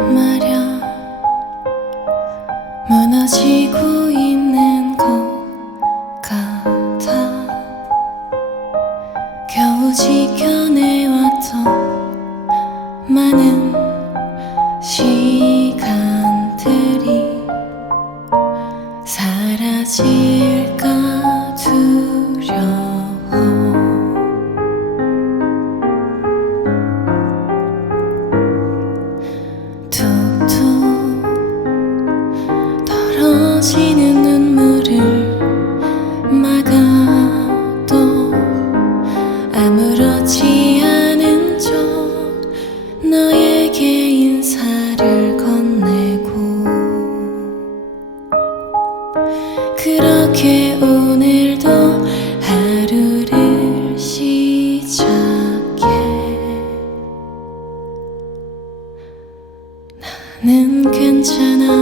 나 말야 무너지고 있는 것 같아. 겨우 지켜내왔던 많은 시간들이 사라질 떨어지는 눈물을 막아도 아무렇지 않은 척 너에게 인사를 건네고 그렇게 오늘도 하루를 시작해 나는 괜찮아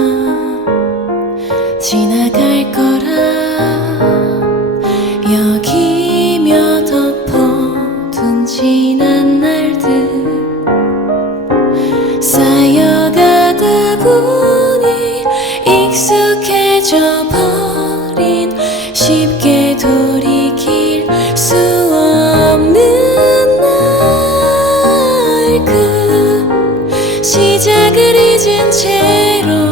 시작을 잊은 채로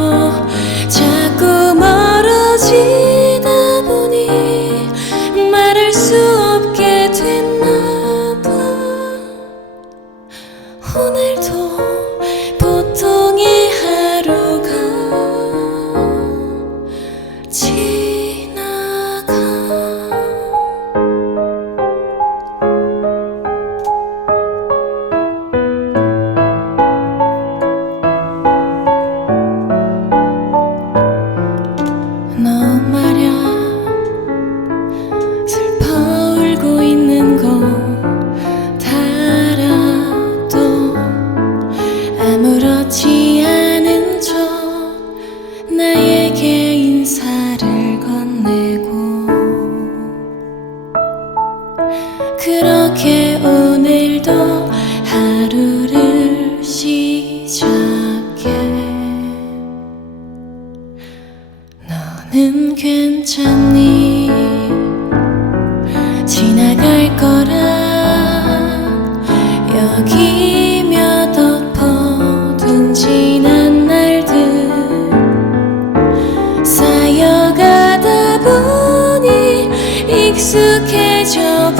괜찮니? 지나갈 거라. 여기 몇 엎어둔 지난 날들 쌓여가다 보니 익숙해져